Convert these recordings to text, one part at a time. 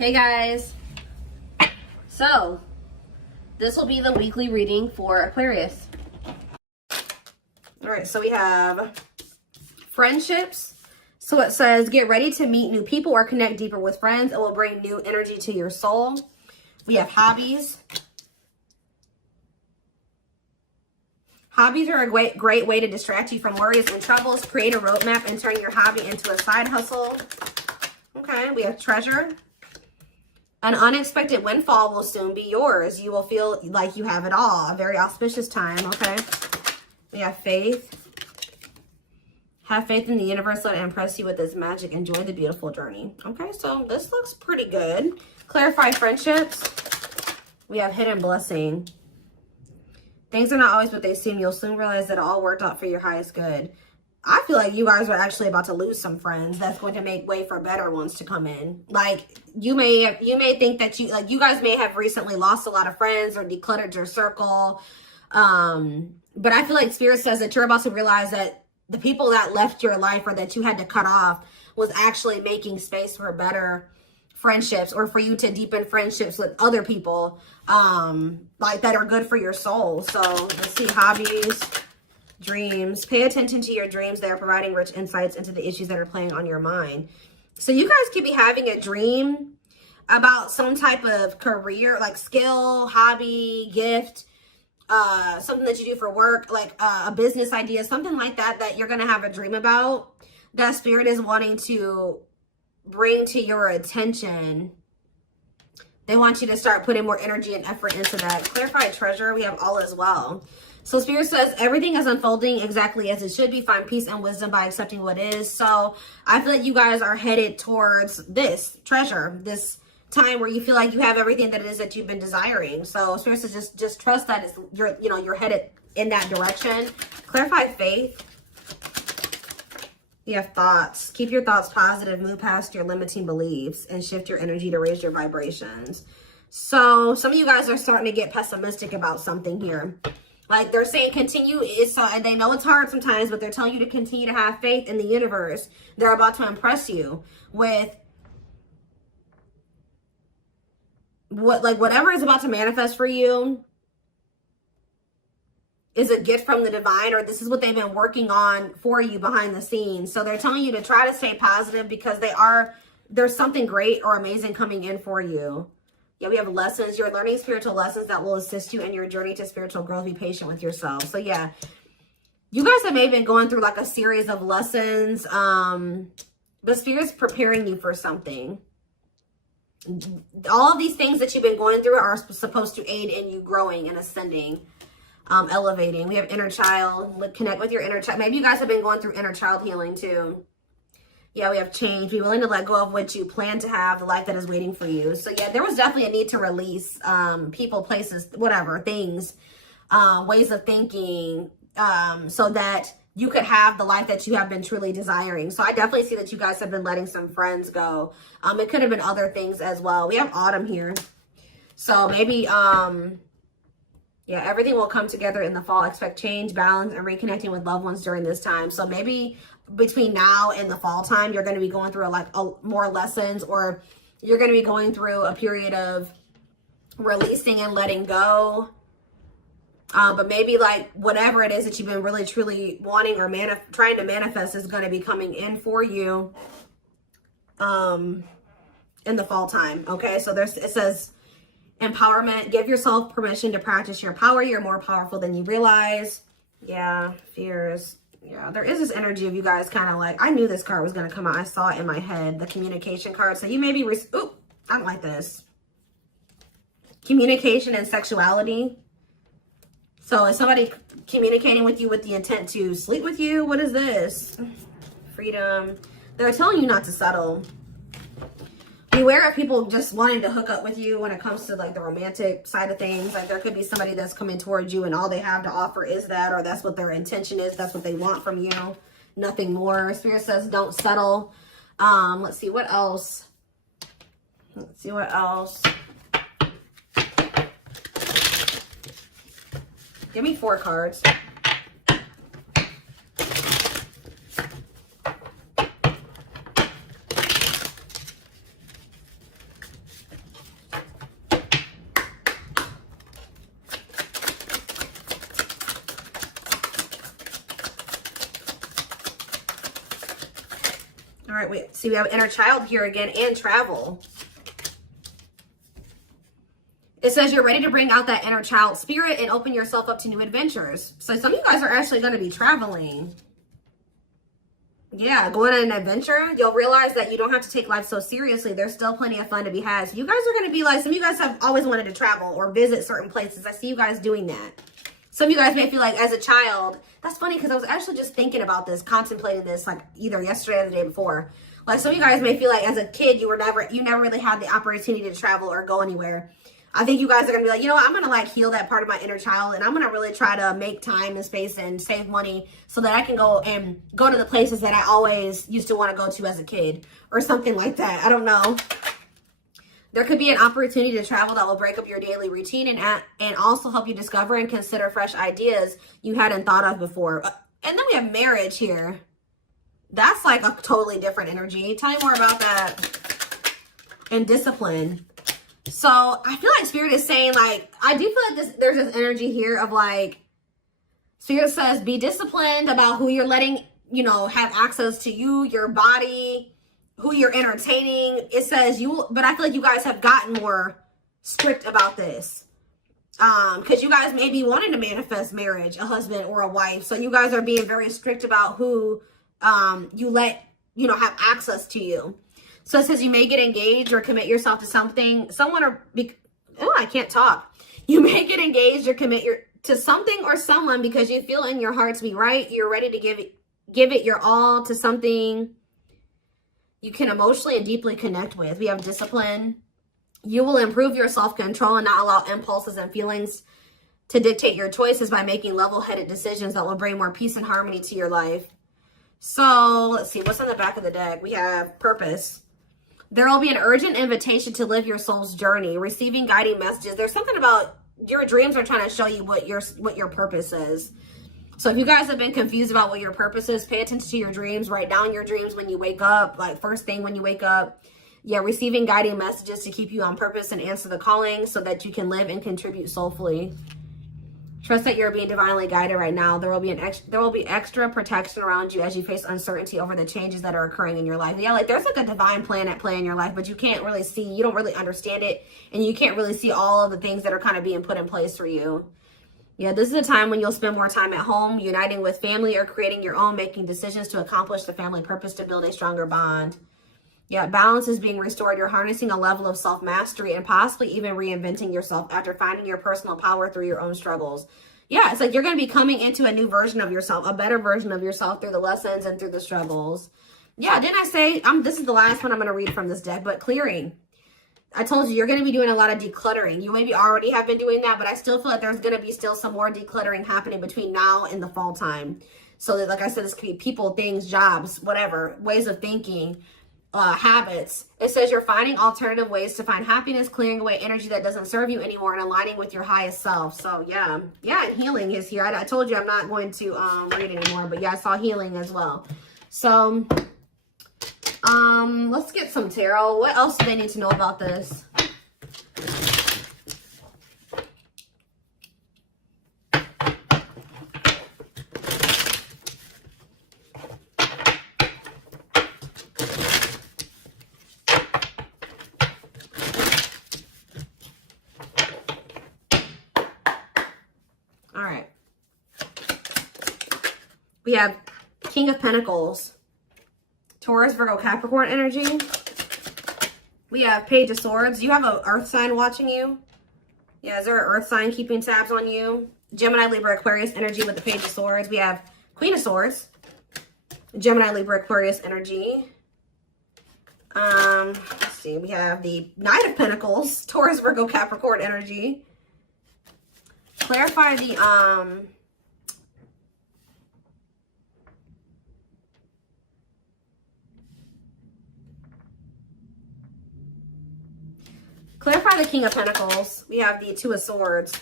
Hey guys, so this will be the weekly reading for Aquarius. All right, so we have friendships. So it says, get ready to meet new people or connect deeper with friends. It will bring new energy to your soul. We have hobbies. Hobbies are a great way to distract you from worries and troubles. Create a roadmap and turn your hobby into a side hustle. Okay, we have treasure. An unexpected windfall will soon be yours. You will feel like you have it all. A very auspicious time, okay? We have faith. Have faith in the universe. Let it impress you with its magic. Enjoy the beautiful journey. Okay, so this looks pretty good. Clarify friendships. We have hidden blessing. Things are not always what they seem. You'll soon realize that it all worked out for your highest good. I feel like you guys are actually about to lose some friends. That's going to make way for better ones to come in. Like you may think that you guys may have recently lost a lot of friends or decluttered your circle. But I feel like Spirit says that you're about to realize that the people that left your life or that you had to cut off was actually making space for better friendships, or for you to deepen friendships with other people like that are good for your soul. So let's see, hobbies. Dreams. Pay attention to your dreams. They are providing rich insights into the issues that are playing on your mind. So you guys could be having a dream about some type of career, like skill, hobby, gift, something that you do for work, like a business idea, something like that, that you're going to have a dream about, that Spirit is wanting to bring to your attention. They want you to start putting more energy and effort into that. Clarify treasure. We have all as well. So Spirit says everything is unfolding exactly as it should be. Find peace and wisdom by accepting what is. So I feel like you guys are headed towards this treasure, this time where you feel like you have everything that it is that you've been desiring. So Spirit says just trust that you're headed in that direction. Clarify faith. You have thoughts. Keep your thoughts positive. Move past your limiting beliefs and shift your energy to raise your vibrations. So some of you guys are starting to get pessimistic about something here. Like they're saying continue, and they know it's hard sometimes, but they're telling you to continue to have faith in the universe. They're about to impress you with whatever is about to manifest for you is a gift from the divine, or this is what they've been working on for you behind the scenes. So they're telling you to try to stay positive because there's something great or amazing coming in for you. Yeah, we have lessons. You're learning spiritual lessons that will assist you in your journey to spiritual growth. Be patient with yourself. So yeah, you guys have maybe been going through like a series of lessons. But Spirit's preparing you for something. All of these things that you've been going through are supposed to aid in you growing and ascending, elevating. We have inner child. Connect with your inner child. Maybe you guys have been going through inner child healing too. Yeah, we have change. Be willing to let go of what you plan to have, the life that is waiting for you. So yeah, there was definitely a need to release people, places, whatever, things, ways of thinking, so that you could have the life that you have been truly desiring. So I definitely see that you guys have been letting some friends go. It could have been other things as well. We have autumn here. So maybe, yeah, everything will come together in the fall. Expect change, balance, and reconnecting with loved ones during this time. So maybe between now and the fall time, you're going to be going through more lessons, or you're going to be going through a period of releasing and letting go. But maybe like whatever it is that you've been really truly wanting or trying to manifest is going to be coming in for you in the fall time. Okay, so it says empowerment. Give yourself permission to practice your power. You're more powerful than you realize. Yeah, fears. Yeah, there is this energy of you guys kind of like, I knew this card was going to come out. I saw it in my head, the communication card. So you may be, ooh, I don't like this. Communication and sexuality. So is somebody communicating with you with the intent to sleep with you? What is this? Freedom. They're telling you not to settle. Beware of people just wanting to hook up with you when it comes to like the romantic side of things. Like there could be somebody that's coming towards you and all they have to offer is that, or that's what their intention is. That's what they want from you. Nothing more. Spirit says don't settle. Let's see what else. Let's see what else. Give me 4 cards. right, wait. See, we have inner child here again and travel. It says you're ready to bring out that inner child spirit and open yourself up to new adventures. So some of you guys are actually going to be traveling. Yeah, going on an adventure. You'll realize that you don't have to take life so seriously. There's still plenty of fun to be had. So you guys are going to be like, some of you guys have always wanted to travel or visit certain places. I see you guys doing that. Some of you guys may feel like as a child, that's funny because I was actually just thinking about this, contemplating this like either yesterday or the day before. Like some of you guys may feel like as a kid, you never really had the opportunity to travel or go anywhere. I think you guys are going to be like, you know what, I'm going to like heal that part of my inner child and I'm going to really try to make time and space and save money so that I can go to the places that I always used to want to go to as a kid or something like that. I don't know. There could be an opportunity to travel that will break up your daily routine and also help you discover and consider fresh ideas you hadn't thought of before. And then we have marriage here. That's like a totally different energy. Tell me more about that. And discipline. So I feel like Spirit is saying, like, I do feel like there's this energy here of like, Spirit says, be disciplined about who you're letting, you know, have access to you, your body, who you're entertaining. It says but I feel like you guys have gotten more strict about this. Because you guys may be wanting to manifest marriage, a husband or a wife. So you guys are being very strict about who you let, you know, have access to you. So it says you may get engaged or commit yourself to something, I can't talk. You may get engaged or commit to something or someone because you feel in your heart to be right. You're ready to give it your all to something you can emotionally and deeply connect with. We have discipline. You will improve your self-control and not allow impulses and feelings to dictate your choices by making level-headed decisions that will bring more peace and harmony to your life. So let's see, what's on the back of the deck? We have purpose. There will be an urgent invitation to live your soul's journey, receiving guiding messages. There's something about your dreams are trying to show you what your purpose is. So if you guys have been confused about what your purpose is, pay attention to your dreams. Write down your dreams when you wake up, like first thing when you wake up. Yeah, receiving guiding messages to keep you on purpose and answer the calling so that you can live and contribute soulfully. Trust that you're being divinely guided right now. There will be extra protection around you as you face uncertainty over the changes that are occurring in your life. Yeah, like there's like a divine plan at play in your life, but you can't really see, you don't really understand it, and you can't really see all of the things that are kind of being put in place for you. Yeah, this is a time when you'll spend more time at home, uniting with family or creating your own, making decisions to accomplish the family purpose to build a stronger bond. Yeah, balance is being restored. You're harnessing a level of self-mastery and possibly even reinventing yourself after finding your personal power through your own struggles. Yeah, it's like you're going to be coming into a new version of yourself, a better version of yourself through the lessons and through the struggles. Yeah, didn't I say, this is the last one I'm going to read from this deck, but clearing. I told you, you're going to be doing a lot of decluttering. You maybe already have been doing that, but I still feel like there's going to be still some more decluttering happening between now and the fall time. So that, like I said, this could be people, things, jobs, whatever, ways of thinking, habits. It says you're finding alternative ways to find happiness, clearing away energy that doesn't serve you anymore, and aligning with your highest self. So yeah, and healing is here. I told you I'm not going to read anymore, but yeah, I saw healing as well. So let's get some tarot. What else do they need to know about this? We have King of Pentacles, Taurus, Virgo, Capricorn energy. We have Page of Swords. You have an earth sign watching you. Yeah, is there an earth sign keeping tabs on you? Gemini, Libra, Aquarius energy with the Page of Swords. We have Queen of Swords, Gemini, Libra, Aquarius energy. Let's see. We have the Knight of Pentacles, Taurus, Virgo, Capricorn energy. Clarify the clarify the King of Pentacles. We have the Two of Swords.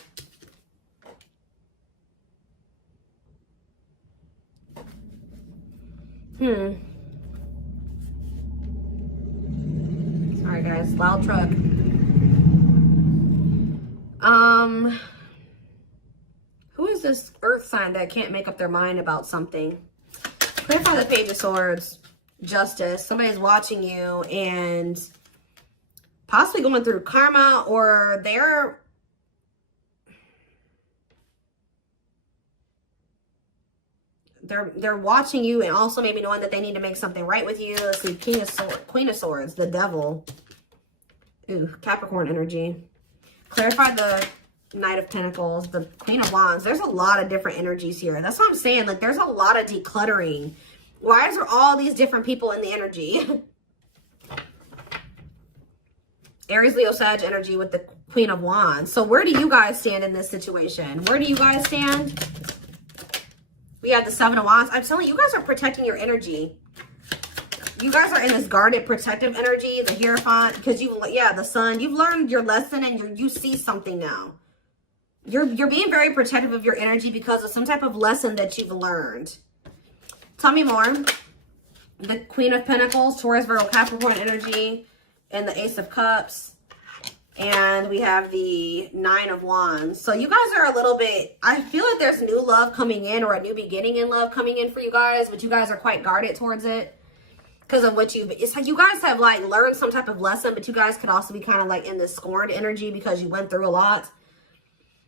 Sorry guys, loud truck. Who is this earth sign that can't make up their mind about something? Clarify the Page of Swords. Justice. Somebody's watching you and possibly going through karma, or they're watching you and also maybe knowing that they need to make something right with you. Let's see, Queen of Swords, the Devil. Ooh, Capricorn energy. Clarify the Knight of Pentacles, the Queen of Wands. There's a lot of different energies here. That's what I'm saying. Like, there's a lot of decluttering. Why is there all these different people in the energy? Aries, Leo, Sag energy with the Queen of Wands. So where do you guys stand in this situation? Where do you guys stand? We have the Seven of Wands. I'm telling you, you guys are protecting your energy. You guys are in this guarded, protective energy. The Hierophant, because the Sun. You've learned your lesson and you see something now. You're being very protective of your energy because of some type of lesson that you've learned. Tell me more. The Queen of Pentacles, Taurus, Virgo, Capricorn energy, and the Ace of Cups. And we have the Nine of Wands. So you guys are a little bit, I feel like there's new love coming in, or a new beginning in love coming in for you guys, but you guys are quite guarded towards it because of what it's like you guys have like learned some type of lesson, but you guys could also be kind of like in this scorned energy because you went through a lot.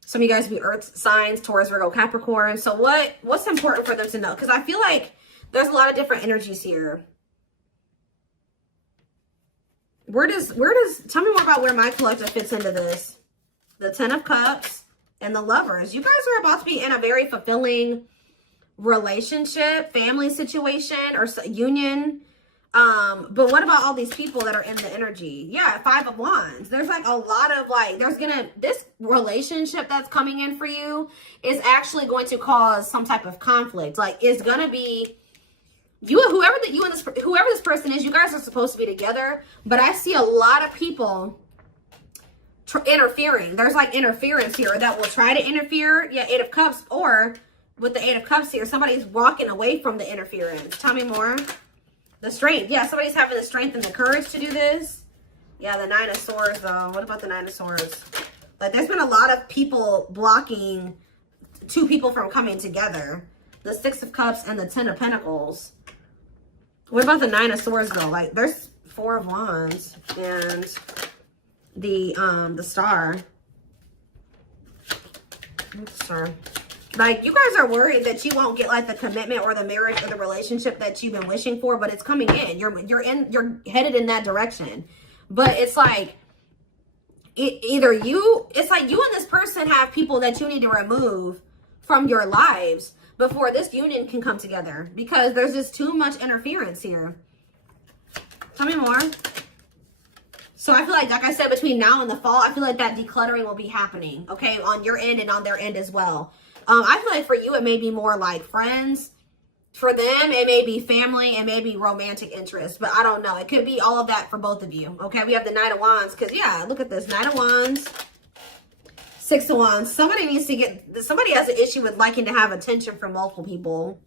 Some of you guys be earth signs, Taurus, Virgo, Capricorn. So what's important for them to know? Because I feel like there's a lot of different energies here. Where does, tell me more about where my collective fits into this. The Ten of Cups and the Lovers. You guys are about to be in a very fulfilling relationship, family situation, or union. But what about all these people that are in the energy? Yeah, Five of Wands. There's like a lot of like, this relationship that's coming in for you is actually going to cause some type of conflict. Like, it's going to be, whoever this person is, you guys are supposed to be together, but I see a lot of people interfering. There's like interference here that will try to interfere. Yeah, Eight of Cups, or with the Eight of Cups here, somebody's walking away from the interference. Tell me more. The strength. Yeah, somebody's having the strength and the courage to do this. Yeah, the Nine of Swords, though. What about the Nine of Swords? Like, there's been a lot of people blocking two people from coming together. The Six of Cups and the Ten of Pentacles. What about the Nine of Swords, though? Like, there's Four of Wands and the Star. Star. Like, you guys are worried that you won't get like the commitment or the marriage or the relationship that you've been wishing for, but it's coming in. You're headed in that direction. But it's like it's like you and this person have people that you need to remove from your lives before this union can come together, because there's just too much interference here. Tell me more. So I feel like I said, between now and the fall, I feel like that decluttering will be happening, okay, on your end and on their end as well. I feel like for you, it may be more like friends. For them, it may be family, and maybe romantic interest, but I don't know. It could be all of that for both of you, okay? We have the Knight of Wands, because, yeah, look at this. Knight of Wands, Six of Wands. Somebody has an issue with liking to have attention from multiple people,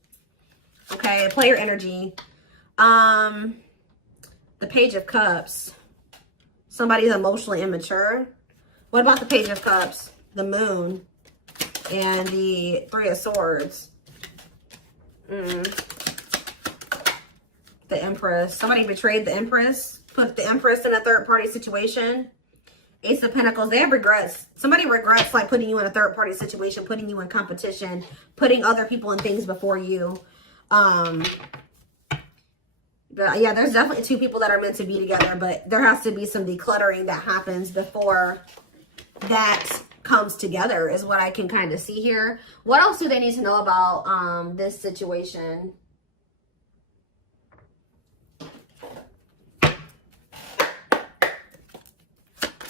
okay? Player energy. The Page of Cups. Somebody's emotionally immature. What about the Page of Cups? The Moon. And the Three of Swords. The Empress. Somebody betrayed the Empress. Put the Empress in a third-party situation. Ace of Pentacles. They have regrets. Somebody regrets like putting you in a third-party situation, putting you in competition, putting other people and things before you. But yeah, there's definitely two people that are meant to be together, but there has to be some decluttering that happens before that comes together, is what I can kind of see here. What else do they need to know about this situation?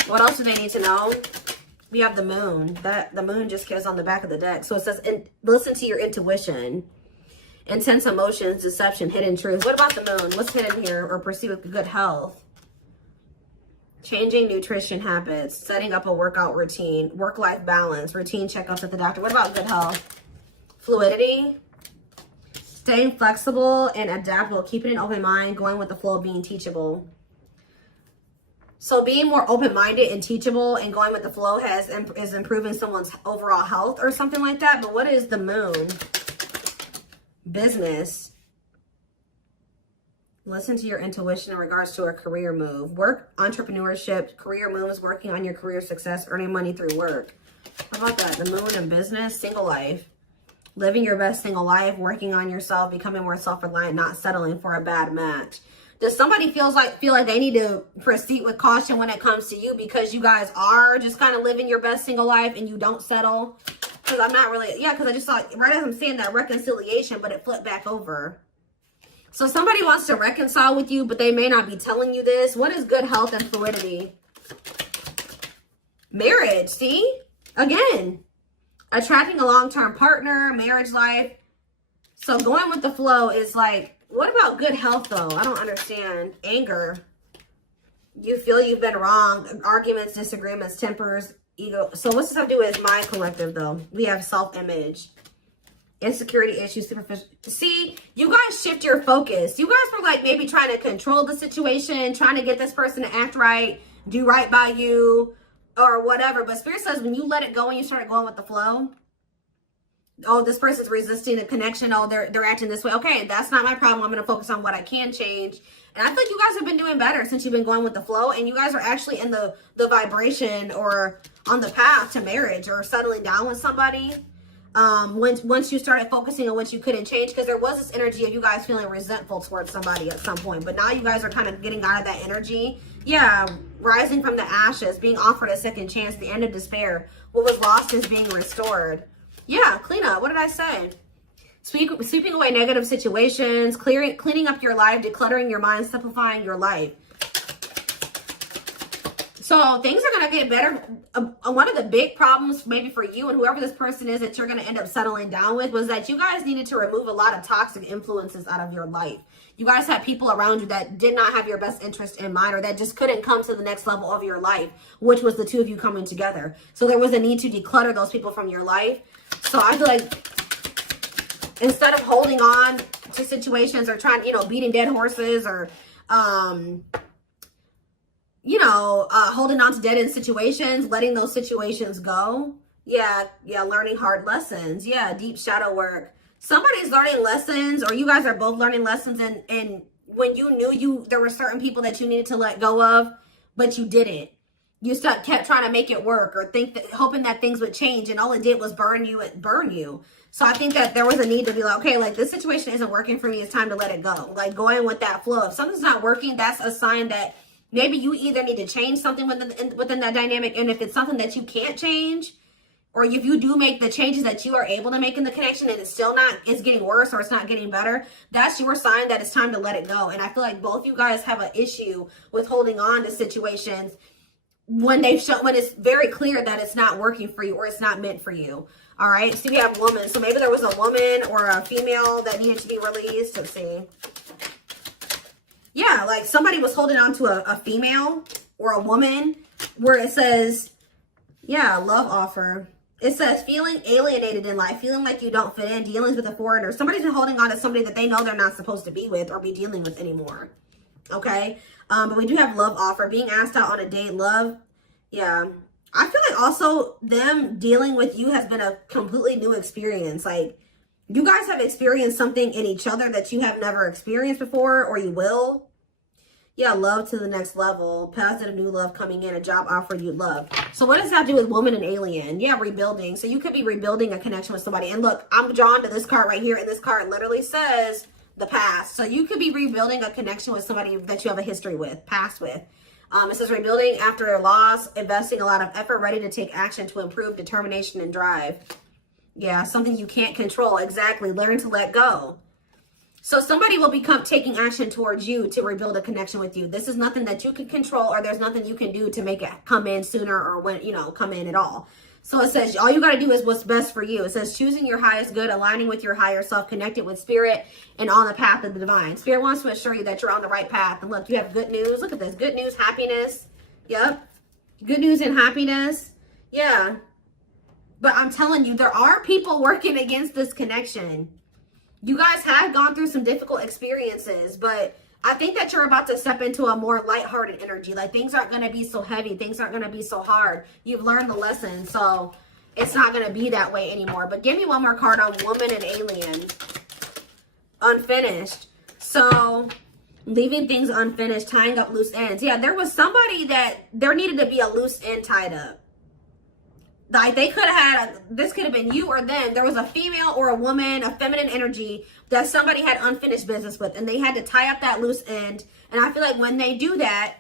What else do they need to know? We have the Moon. The Moon just goes on the back of the deck. So it says, listen to your intuition. Intense emotions, deception, hidden truth. What about the Moon? What's hidden here? Or pursue with good health. Changing nutrition habits, setting up a workout routine, work-life balance, routine checkups at the doctor. What about good health? Fluidity, staying flexible and adaptable, keeping an open mind, going with the flow, being teachable. So being more open-minded and teachable and going with the flow is improving someone's overall health or something like that. But what is the Moon? Business. Listen to your intuition in regards to a career move. Work, entrepreneurship, career moves, working on your career success, earning money through work. How about that? The moon and business, single life. Living your best single life, working on yourself, becoming more self-reliant, not settling for a bad match. Does somebody feel like they need to proceed with caution when it comes to you because you guys are just kind of living your best single life and you don't settle? Because I'm not really, yeah, because I just saw, right as I'm saying that, reconciliation, but it flipped back over. So somebody wants to reconcile with you, but they may not be telling you this. What is good health and fluidity? Marriage, see? Again, attracting a long-term partner, marriage life. So going with the flow is like, what about good health though? I don't understand. Anger. You feel you've been wrong. Arguments, disagreements, tempers, ego. So what's this have to do with my collective though? We have self-image. Insecurity issues, superficial. See, you guys shift your focus. You guys were like maybe trying to control the situation, trying to get this person to act right, do right by you, or whatever. But Spirit says when you let it go and you start going with the flow, oh, this person's resisting the connection. Oh, they're acting this way. Okay, that's not my problem. I'm going to focus on what I can change. And I think you guys have been doing better since you've been going with the flow. And you guys are actually in the vibration or on the path to marriage or settling down with somebody. Once you started focusing on what you couldn't change, because there was this energy of you guys feeling resentful towards somebody at some point, but now you guys are kind of getting out of that energy. Yeah, rising from the ashes, being offered a second chance, the end of despair. What was lost is being restored. Yeah, clean up. What did I say? Sweeping away negative situations, cleaning up your life, decluttering your mind, simplifying your life. So things are going to get better. One of the big problems maybe for you and whoever this person is that you're going to end up settling down with was that you guys needed to remove a lot of toxic influences out of your life. You guys had people around you that did not have your best interest in mind or that just couldn't come to the next level of your life, which was the two of you coming together. So there was a need to declutter those people from your life. So I feel like instead of holding on to situations or trying, beating dead horses or, holding on to dead end situations, letting those situations go. Yeah, learning hard lessons. Yeah, deep shadow work. Somebody's learning lessons, or you guys are both learning lessons, and when you knew there were certain people that you needed to let go of, but you didn't. You kept trying to make it work or hoping that things would change, and all it did was burn you. So I think that there was a need to be like, okay, like this situation isn't working for me. It's time to let it go. Like going with that flow. If something's not working, that's a sign that maybe you either need to change something within that dynamic. And if it's something that you can't change, or if you do make the changes that you are able to make in the connection and it's getting worse or it's not getting better, that's your sign that it's time to let it go. And I feel like both you guys have an issue with holding on to situations when it's very clear that it's not working for you or it's not meant for you. All right. So we have woman. So maybe there was a woman or a female that needed to be released. Let's see. Yeah, like somebody was holding on to a female or a woman where it says, yeah, love offer. It says feeling alienated in life, feeling like you don't fit in, dealings with a foreigner. Somebody's been holding on to somebody that they know they're not supposed to be with or be dealing with anymore. Okay. But we do have love offer, being asked out on a date, love. Yeah. I feel like also them dealing with you has been a completely new experience. Like you guys have experienced something in each other that you have never experienced before, or you will. Yeah, love to the next level. Positive new love coming in, a job offer you love. So what does that do with woman and alien? Yeah, rebuilding. So you could be rebuilding a connection with somebody. And look, I'm drawn to this card right here. And this card literally says the past. So you could be rebuilding a connection with somebody that you have a history with, past with. It says rebuilding after a loss, investing a lot of effort, ready to take action to improve, determination and drive. Yeah, something you can't control. Exactly. Learn to let go. So somebody will become taking action towards you to rebuild a connection with you. This is nothing that you can control, or there's nothing you can do to make it come in sooner or when, come in at all. So it says all you got to do is what's best for you. It says choosing your highest good, aligning with your higher self, connected with spirit, and on the path of the divine. Spirit wants to assure you that you're on the right path. And look, you have good news. Look at this. Good news, happiness. Yep. Good news and happiness. Yeah. But I'm telling you, there are people working against this connection. You guys have gone through some difficult experiences, but I think that you're about to step into a more lighthearted energy. Like things aren't going to be so heavy. Things aren't going to be so hard. You've learned the lesson, so it's not going to be that way anymore. But give me one more card on woman and alien. Unfinished. So leaving things unfinished, tying up loose ends. Yeah, there was somebody that there needed to be a loose end tied up. Like they could have had, this could have been you or them. There was a female or a woman, a feminine energy that somebody had unfinished business with, and they had to tie up that loose end. And I feel like when they do that,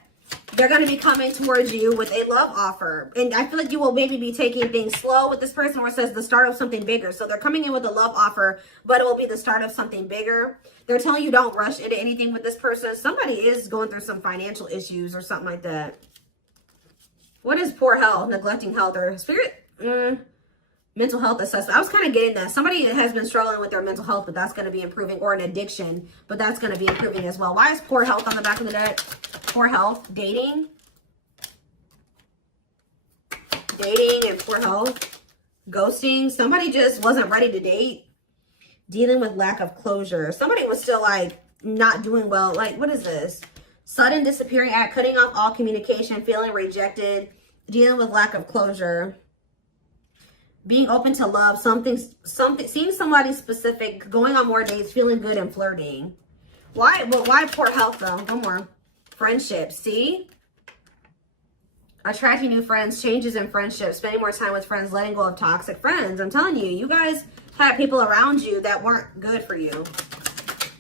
they're going to be coming towards you with a love offer. And I feel like you will maybe be taking things slow with this person, where it says the start of something bigger. So they're coming in with a love offer, but it will be the start of something bigger. They're telling you don't rush into anything with this person. Somebody is going through some financial issues or something like that. What is poor health, neglecting health, or spirit? Mental health assessment. I was kind of getting that. Somebody has been struggling with their mental health, but that's going to be improving, or an addiction, but that's going to be improving as well. Why is poor health on the back of the deck? Poor health, dating and poor health, ghosting. Somebody just wasn't ready to date, dealing with lack of closure. Somebody was still like not doing well. Like, what is this? Sudden disappearing act, cutting off all communication, feeling rejected, dealing with lack of closure, being open to love, something, seeing somebody specific, going on more dates, feeling good, and flirting. Why poor health though? One more. Friendships. See? Attracting new friends, changes in friendships, spending more time with friends, letting go of toxic friends. I'm telling you, you guys had people around you that weren't good for you,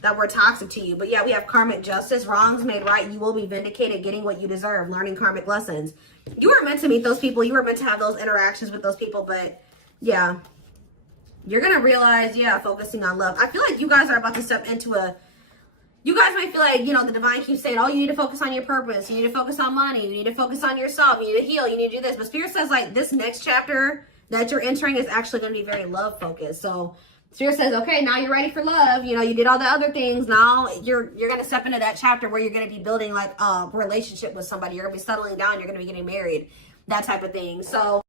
that were toxic to you. But yeah, we have karmic justice, wrongs made right. You will be vindicated, getting what you deserve, learning karmic lessons. You were meant to meet those people. You were meant to have those interactions with those people. But yeah, you're going to realize, yeah, focusing on love. I feel like you guys are about to step into a, you guys might feel like, you know, the divine keeps saying, oh, you need to focus on your purpose. You need to focus on money. You need to focus on yourself. You need to heal. You need to do this. But Spirit says, like, this next chapter that you're entering is actually going to be very love focused. So Spirit says, okay, now you're ready for love. You know, you did all the other things. Now you're going to step into that chapter where you're going to be building like a relationship with somebody. You're going to be settling down. You're going to be getting married, that type of thing. So